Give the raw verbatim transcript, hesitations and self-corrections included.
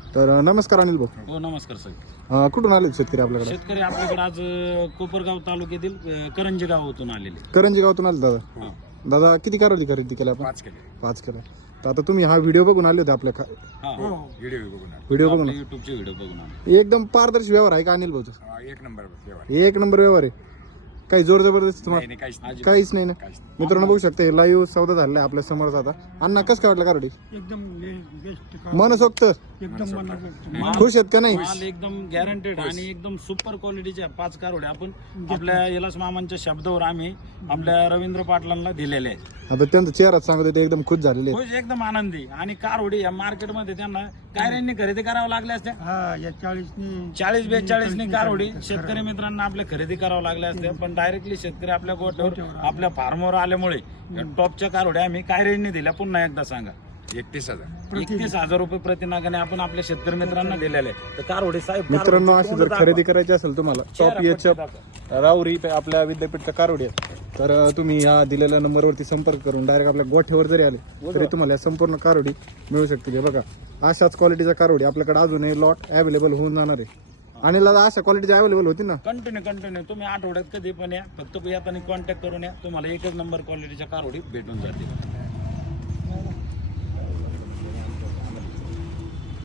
तर अ, नमस्कार अनिल भाऊ. हो नमस्कार सर. अ, कुठून आले शेतकरी आपल्याकडे? शेतकरी आपल्याकडे आज अ, कोपरगाव तालुक्यातील अ, करंजी गावातून आलेले. करंजी गावातून आले दादा. हा. दादा किती कारवली खरेदी केल्या आपण? पाच केले. पाच केल्या. तर आता तुम्ही हा व्हिडिओ बघून आले होते आपल्या खा- हा. व्हिडिओ बघून आलो. व्हिडिओ बघून आपल्या युट्यूबचे व्हिडिओ बघून आले. एकदम पारदर्शी व्यवहार आहे का अनिल भाऊचा? हा, एक नंबर व्यवहार. एक नंबर व्यवहार आहे. काही जोर जबरदस्ती तुम्हाला नाही, नाही, काहीच नाही. काहीच नाही ना? काहीच नाही. मित्रांनो बघू शकता लाईव्ह सौदा झालेला आहे आपल्या समोर. आता अण्णा कसं काय वाटलं कारवडी? एकदम बेस्ट मनसोक्त एकदम मनात माल- खुश आहेत का नाही? माल एकदम गॅरंटेड आणि एकदम सुपर क्वालिटीच्या पाच कारवड्या आपण आपल्या यलास मामांच्या शब्दावर आम्ही आपल्या रवींद्र पाटलांना दिलेले आहेत. आता त्यांचा चेहरा सांगत होते एकदम खुश झालेले आहेत. खुश एकदम आनंदी. आणि कारवडी या मार्केटमध्ये त्यांना कायऱ्यांनी खरेदी करावं लागल्या असत्या. हा या चाळीसनी चाळीस बेचाळीसनी कारवडी शेतकरी मित्रांना आपल्या खरेदी करावं लागल्या असत्या. पण डायरेक्टली शेतकरी आपल्या गोठ्यावर आपल्या फार्मवर आल्यामुळे या टॉपच्या कारवड्या आम्ही कायऱ्यांनी दिल्या. पुन्हा एकदा सांगा. एकतीस हजार. एकतीस हजार रुपये प्रतिनागाने आपण आपल्या शेतकरी मित्रांना दिलेले आहे. तर कारवडे साहेब मित्रांनो कारवडे अशी जर तोंड खरेदी दाखवा. करायची असेल तुम्हाला चेहरा टॉप एच पट्टी दाखवा. राऊरी पे आपल्या विद्यापीठच्या कारवडी आहेत. तर अ, तुम्ही या दिलेल्या नंबरवरती संपर्क करून डायरेक्ट आपल्या गोठ्यावर जरी आले तरी तुम्हाला या संपूर्ण कारवडी मिळू शकते. हे बघा अशाच क्वालिटीच्या कारवडी आपल्याकडे अजूनही लॉट अवेलेबल होऊन जाणार आहे. आणि दादा अशा क्वालिटीच्या अवेलेबल होती ना? कंटिन्यू कंटिन्यू तुम्ही आठवड्यात कधी पण या. फक्त येताना कॉन्टॅक्ट करून या. तुम्हाला एकच नंबर क्वालिटीच्या कारवडी भेटून जाते.